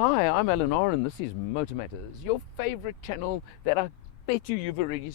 Hi, I'm Eleanor and this is Motor Matters, your favorite channel that I bet you've already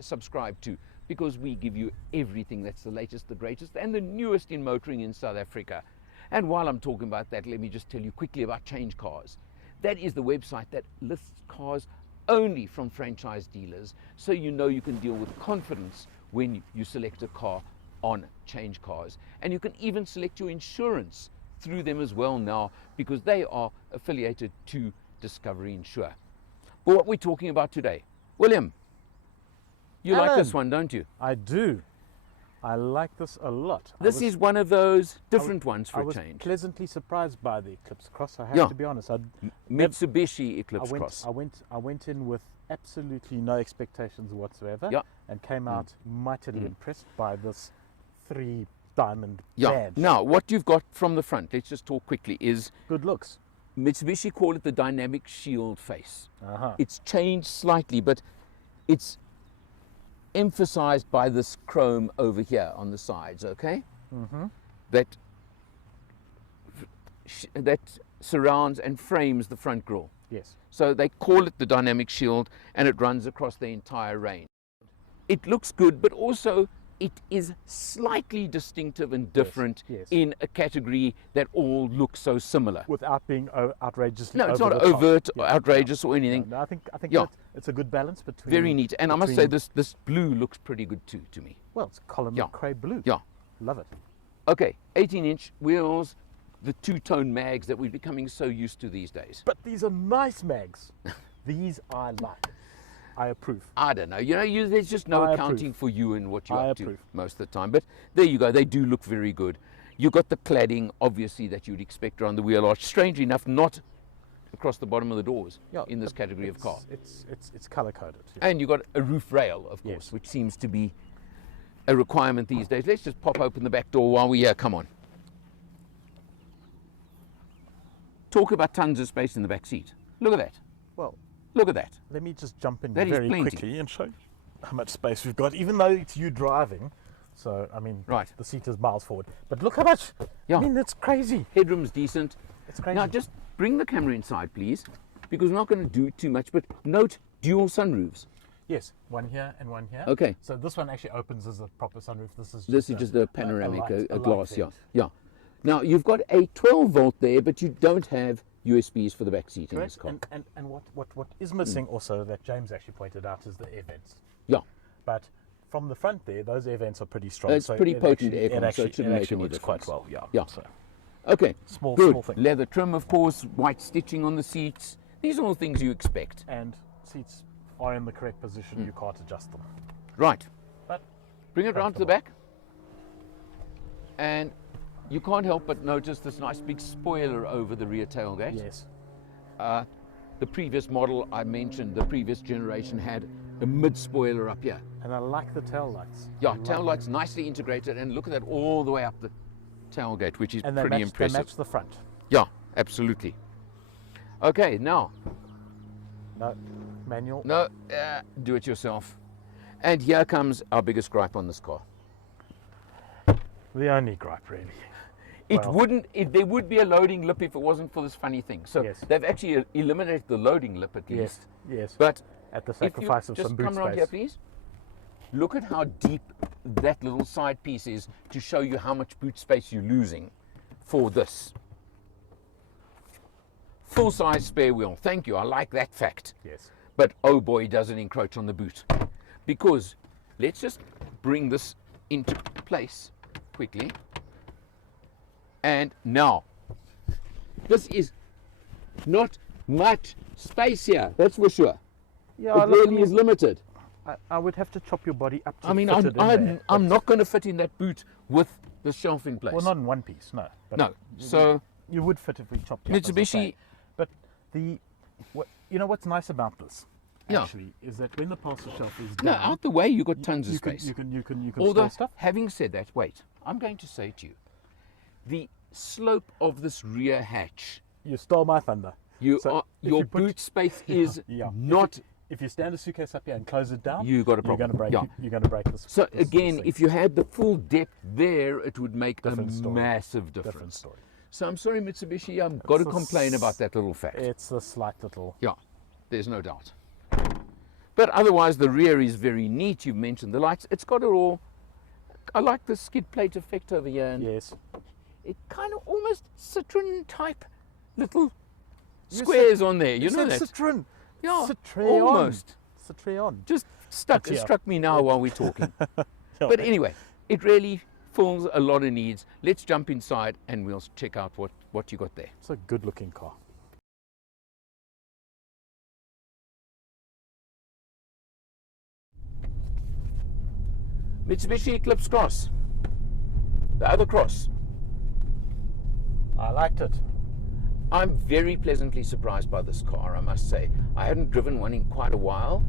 subscribed to, because we give you everything that's the latest, the greatest and the newest in motoring in South Africa. And while I'm talking about that, let me just tell you quickly about Change Cars. That is the website that lists cars only from franchise dealers, so you know you can deal with confidence when you select a car on Change Cars. And you can even select your insurance through them as well now, because they are affiliated to Discovery Insure. But what we're talking about today, William, you like this one, don't you? I do. I like this a lot. This is one of those different ones for a change. I was pleasantly surprised by the Eclipse Cross, I have to be honest. Mitsubishi Eclipse Cross. I went in with absolutely no expectations whatsoever, and came out mightily impressed by this 3-diamond badge. Now, what you've got from the front, let's just talk quickly, is good looks. Mitsubishi call it the dynamic shield face. It's changed slightly, but it's emphasized by this chrome over here on the sides, okay? That surrounds and frames the front grille. Yes. So they call it the dynamic shield, and it runs across the entire range. It looks good, but also it is slightly distinctive and different in a category that all look so similar. Without being outrageously No, it's not overt or outrageous or anything. No, I think that it's a good balance between... Very neat. And I must say, this blue looks pretty good too to me. Well, it's column cray blue. Yeah. Love it. Okay, 18-inch wheels, the two-tone mags that we're becoming so used to these days. But these are nice mags. These I like. I approve. I don't know. There's just no accounting for you and what you're up to most of the time. But there you go. They do look very good. You've got the cladding, obviously, that you'd expect around the wheel arch. Strangely enough, not across the bottom of the doors in this category of car. It's color-coded. And you've got a roof rail, of course, which seems to be a requirement these days. Let's just pop open the back door while we're here. Come on. Talk about tons of space in the back seat. Look at that. Well, look at that. Let me just jump in very quickly and show you how much space we've got, even though it's you driving. So, I mean, the seat is miles forward. But look how much. I mean, it's crazy. Headroom's decent. It's crazy. Now, just bring the camera inside, please, because we're not going to do too much. But note dual sunroofs. Yes, one here and one here. Okay. So this one actually opens as a proper sunroof. This is just a panoramic, a glass, yeah. Now, you've got a 12-volt there, but you don't have USBs for the back seat in this car. And what is missing also, that James actually pointed out, is the air vents. Yeah. But from the front there, those air vents are pretty strong. It's pretty potent aircon, so it shouldn't make any difference. Quite well, So. Okay, small thing. Leather trim, of course, white stitching on the seats. These are all things you expect. And seats are in the correct position. You can't adjust them. Right. But bring it round to the back. And you can't help but notice this nice big spoiler over the rear tailgate. Yes. The previous model I mentioned, the previous generation, had a mid-spoiler up here. And I like the tail lights. Yeah, tail lights nicely integrated, and look at that all the way up the tailgate, which is pretty impressive. They match the front. Yeah, absolutely. Okay, now. No, manual. No, do it yourself. And here comes our biggest gripe on this car. The only gripe, really. There would be a loading lip if it wasn't for this funny thing. So they've actually eliminated the loading lip at least. Yes. But at the sacrifice of some boot space. Just come around here, please. Look at how deep that little side piece is, to show you how much boot space you're losing for this. Full-size spare wheel. Thank you. I like that fact. Yes. But oh boy, does it encroach on the boot. Because let's just bring this into place quickly. And now, this is not much space here, that's for sure. Yeah, it really is limited. I would have to chop your body up to I'm not going to fit in that boot with the shelf in place. Well, not in one piece, no. But no, so... You would fit if we chopped you Mitsubishi... But what's nice about this, actually, is that when the parcel shelf is down... No, out the way, you've got tons of space. You can Although, store stuff. Having said that, wait, I'm going to say to you, the slope of this rear hatch... You stole my thunder. Your boot space is not... If you stand a suitcase up here and close it down, you've got a problem. You're going to break this. So again, if you had the full depth there, it would make a massive difference. Different story. So I'm sorry, Mitsubishi, I've got to complain about that little fact. It's a slight little... Yeah, there's no doubt. But otherwise, the rear is very neat. You've mentioned the lights. It's got it all. I like the skid plate effect over here. And yes. It kind of almost Citroen type little squares on there. You know that? Citroen. Yeah, Citroen. almost. Citroen. Just it struck me now while we're talking. Yeah. But anyway, it really fills a lot of needs. Let's jump inside and we'll check out what you got there. It's a good looking car. Mitsubishi Eclipse Cross. The other cross. I liked it. I'm very pleasantly surprised by this car, I must say. I hadn't driven one in quite a while.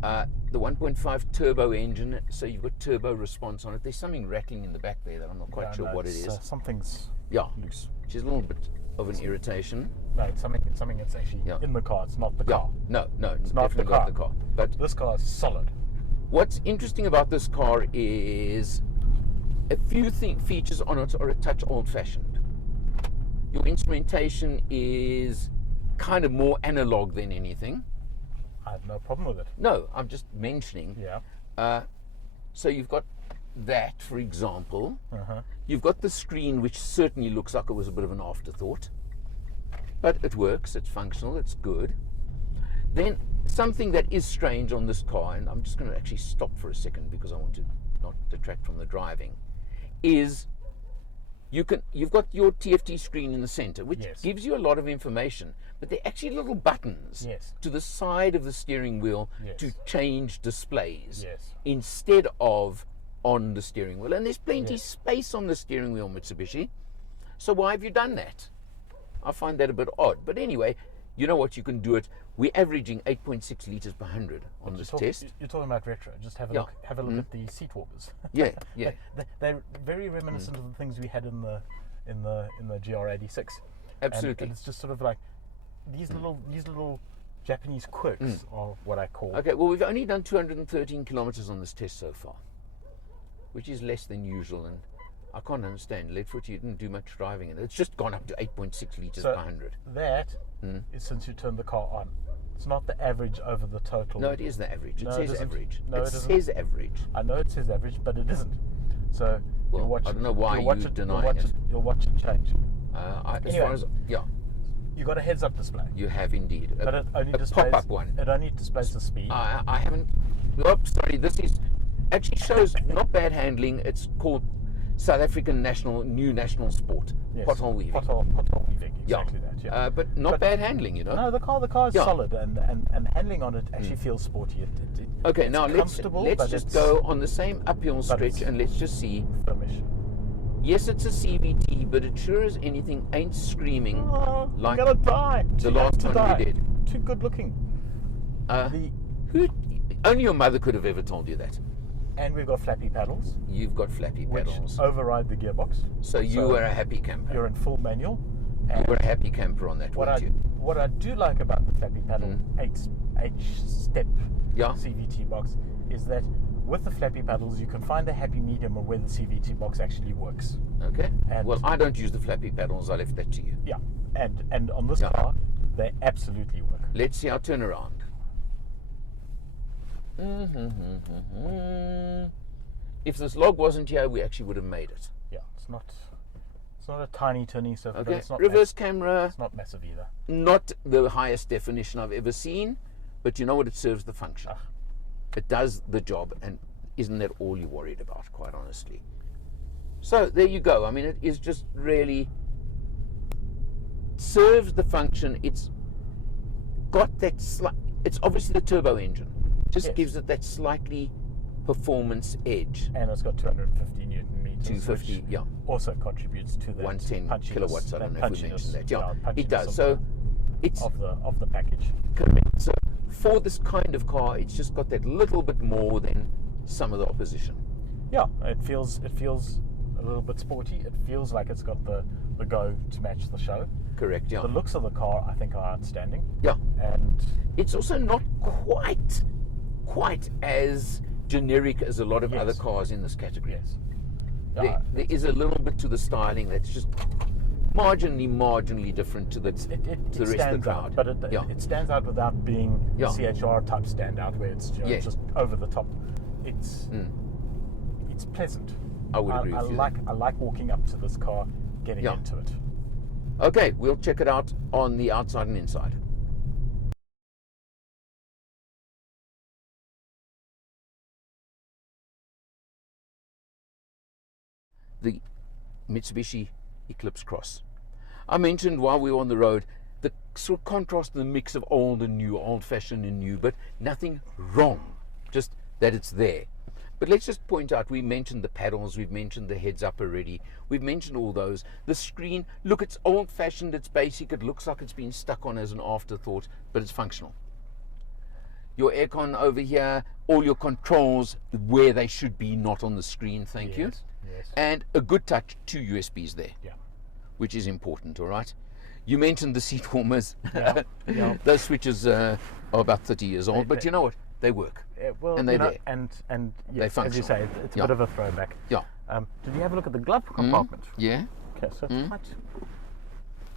The 1.5 turbo engine, so you've got turbo response on it. There's something rattling in the back there that I'm not quite sure what it is. Something's loose. Which is a little bit of an irritation. No, it's something that's actually in the car. It's not the car. No, it's not the car. But this car is solid. What's interesting about this car is a few features on it are a touch old-fashioned. Your instrumentation is kind of more analog than anything. I have no problem with it. No, I'm just mentioning. Yeah. So you've got that, for example. You've got the screen, which certainly looks like it was a bit of an afterthought. But it works, it's functional, it's good. Then something that is strange on this car, and I'm just going to actually stop for a second because I want to not detract from the driving, is you've got your TFT screen in the center, which gives you a lot of information, but they're actually little buttons to the side of the steering wheel to change displays instead of on the steering wheel. And there's plenty space on the steering wheel, Mitsubishi. So why have you done that? I find that a bit odd. But anyway, you know what, you can do it. We're averaging 8.6 litres per 100 on this test. You're talking about retro. Just have a look. Have a look at the seat warmers. They're very reminiscent of the things we had in the GR86. Absolutely. And it's just sort of like these little Japanese quirks are what I call. Okay. Well, we've only done 213 kilometers on this test so far, which is less than usual, and I can't understand. Leadfoot, you didn't do much driving in it. It's just gone up to 8.6 litres per 100. That is since you turned the car on. It's not the average over the total. No, it is the average. It says average. No, it says average. I know it says average, but it isn't. So well, I don't know why you're denying it. You'll watch it change. As far as you got a heads-up display. You have indeed. But it only displays pop-up one. It only displays the speed. I haven't. Sorry. This is actually shows not bad handling. It's called South African new national sport. Yes. Pothole weaving. Pothole weaving. Exactly that. Yeah. But not bad handling, you know. No, the car is solid, and handling on it actually feels sporty. Okay, now let's just go on the same uphill stretch and let's just see. Firmish. Yes, it's a CVT, but it sure as anything ain't screaming like I'm gonna die. the last time we did. Too good looking. Only your mother could have ever told you that. And we've got flappy paddles. You've got flappy paddles. Which override the gearbox. So you were a happy camper. You're in full manual. You were a happy camper on that, weren't you? What I do like about the flappy paddle H-step CVT box is that with the flappy paddles you can find a happy medium of where the CVT box actually works. Okay. Well, I don't use the flappy paddles. I left that to you. Yeah. And on this car, they absolutely work. Let's see our turnaround. If this log wasn't here, we actually would have made it. Yeah, it's not a tiny turning surface. Okay, it's not reverse camera. It's not massive either. Not the highest definition I've ever seen, but you know what? It serves the function. It does the job, and isn't that all you're worried about, quite honestly? So there you go. I mean, it is just really serves the function. It's got that it's obviously the turbo engine. Just gives it that slightly performance edge. And it's got 250 Newton meters. 250, yeah. Also contributes to that 110 kilowatts. I don't know if we mentioned that. Yeah, it does. So it's of the package. Correct. So for this kind of car, it's just got that little bit more than some of the opposition. Yeah, it feels a little bit sporty. It feels like it's got the go to match the show. Correct. Yeah. The looks of the car, I think, are outstanding. Yeah. And it's also not quite as generic as a lot of other cars in this category. Yes. There is a little bit to the styling that's just marginally different to the rest of the crowd. But it stands out without being CHR type standout, where it's just over the top. It's pleasant. I would agree with you. I like walking up to this car, getting into it. Okay, we'll check it out on the outside and inside. The Mitsubishi Eclipse Cross. I mentioned while we were on the road the sort of contrast in the mix of old and new, old-fashioned and new, but nothing wrong, just that it's there. But let's just point out, we mentioned the paddles, we've mentioned the heads-up already, we've mentioned all those. The screen, look, it's old-fashioned, it's basic, it looks like it's been stuck on as an afterthought, but it's functional. Your aircon over here, all your controls where they should be, not on the screen, thank you. Yes. And a good touch, 2 USBs there, which is important, all right? You mentioned the seat warmers. Those switches are about 30 years old, but you know what? They work. Well, and they're there. And they function. as you say, it's a bit of a throwback. Yeah. Did you have a look at the glove compartment? Yeah. Okay, so it's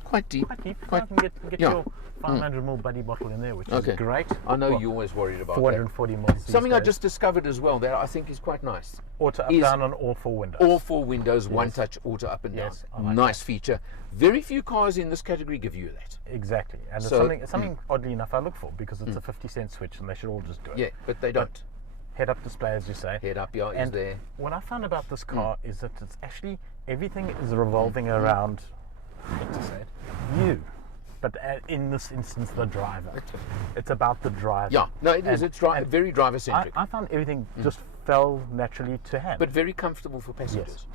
quite deep. Quite deep. You can get your 500ml buddy bottle in there, which is great. I know you're always worried about 440ml. that. Something I just discovered as well that I think is quite nice. Auto up down on all 4 windows. All 4 windows, one touch, auto up and down. Nice feature. Very few cars in this category give you that. Exactly, and it's something oddly enough I look for, because it's a 50-cent switch and they should all just do it. Yeah, but they don't. Head-up display, as you say. Head-up, is there. What I found about this car is that it's actually, everything is revolving around, I hate to say it, you. But in this instance, the driver. It's about the driver. Yeah, no, it is. It's very driver-centric. I found everything just fell naturally to hand. But very comfortable for passengers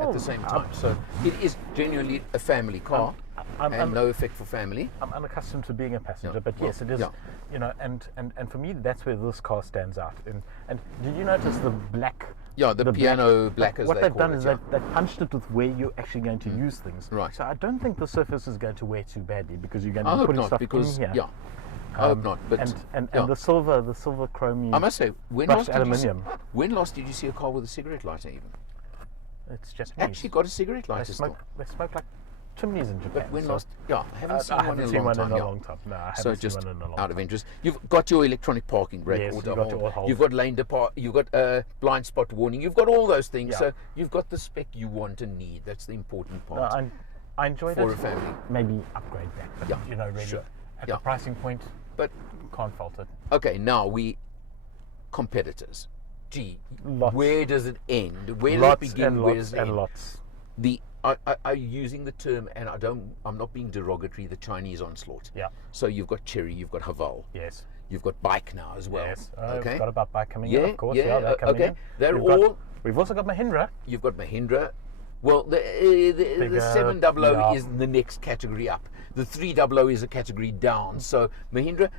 at the same time. So it is genuinely a family car, and no effect for family. I'm unaccustomed to being a passenger, but yes, it is. You know, and for me, that's where this car stands out. And did you notice the black? Yeah, the piano black, as what they they've call done it, is they've punched it with where you're actually going to use things. Right. So I don't think the surface is going to wear too badly, because you're going I to be hope putting not, stuff because in here. I hope not. But and the silver chromium. I must say, when last did you see a car with a cigarette lighter even? It's just actually got a cigarette lighter still. They smoke like chimneys in Japan. But when last? I haven't seen one in a long time. No, I haven't so seen just one in a long out of interest, you've got your electronic parking brake. Yes, you've got lane depart. You've got blind spot warning. You've got all those things. So you've got the spec you want and need. That's the important part. No, I enjoyed for it. a family. Maybe upgrade that. But, you know, really at the pricing point, but can't fault it. Okay, now competitors. Gee, where does it end? Where does it begin? Where does it end? Lots. I'm using the term, and I'm not being derogatory, the Chinese onslaught. Yeah. So you've got Chery, you've got Haval. Yes. You've got Bike now as well. Yes. Okay. We've got about Bike coming in, of course. They're coming in. We've also got Mahindra. You've got Mahindra. Well, the 700 is the next category up. The 300 is a category down. So Mahindra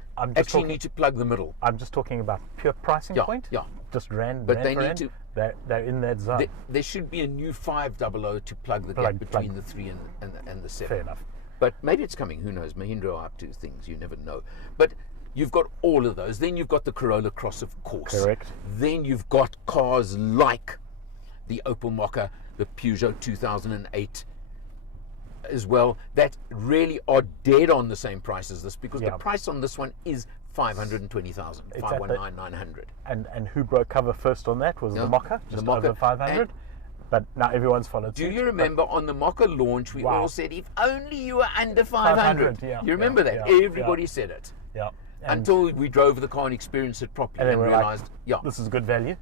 need to plug the middle. I'm just talking about pure pricing point. Yeah. Just rand. But they need to. They're in that zone. There should be a new 500 to plug the gap between the 3 and the 7. Fair enough. But maybe it's coming. Who knows? Mahindra are up to things. You never know. But you've got all of those. Then you've got the Corolla Cross, of course. Correct. Then you've got cars like the Opel Mokka, the Peugeot 2008 as well, that really are dead on the same price as this, because the price on this one is 520,000, 519,900. And who broke cover first on that was the Mokka, just over 500. But now everyone's followed suit. Do you remember on the Mokka launch, we all said, if only you were under 500. You remember that? Everybody said it. Yeah. Until we drove the car and experienced it properly and realized, this is good value.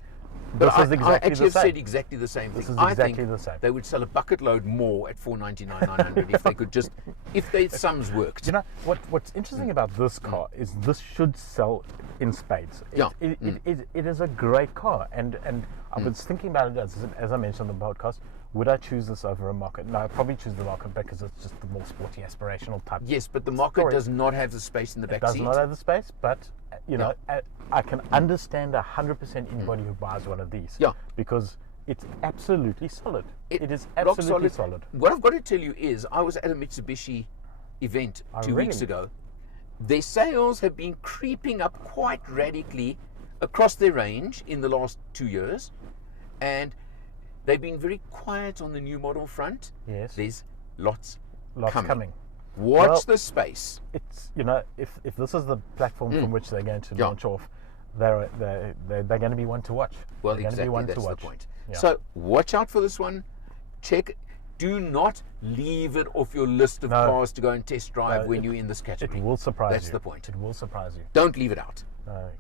But I actually have said exactly the same thing. This is exactly the same. They would sell a bucket load more at 499,900 if they could just, if their sums worked. You know what's interesting about this car is this should sell in spades. It is a great car, and I was thinking about it as I mentioned on the podcast. Would I choose this over a Mokka? No, I'd probably choose the Mokka because it's just the more sporty, aspirational type. Yes, but the Mokka does not have the space in the back seat. It does not have the space, but you know, I can understand 100% anybody who buys one of these. Yeah. Because it's absolutely solid. It is absolutely solid. What I've got to tell you is, I was at a Mitsubishi event 2 weeks ago. Their sales have been creeping up quite radically across their range in the last 2 years, and they've been very quiet on the new model front. Yes. There's lots Lots coming. Watch Well, the space. It's, you know, if this is the platform from which they're going to Yeah. launch off, they're going to be one to watch. Well, they're going to be exactly, one that's to the watch. point. Yeah. So watch out for this one. Check. Do not leave it off your list of No. cars to go and test drive No, when you're in this category. It will surprise That's you. the point. It will surprise you. Don't leave it out.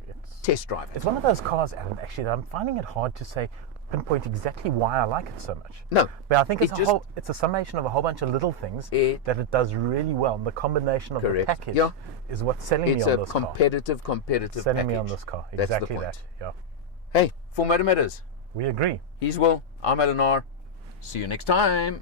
It's Test drive it. It's one of those cars, Alan, actually, that I'm finding it hard to pinpoint exactly why I like it so much. No. But I think it's It it's a summation of a whole bunch of little things It- that it does really well. And the combination of the Correct. package Yeah. is what's selling me It's on a this car. competitive Selling package. me on this car. That's Exactly the point. that. Yeah. Hey, for Motor Matters, We agree. he's Will. I'm Eleanor. See you next time.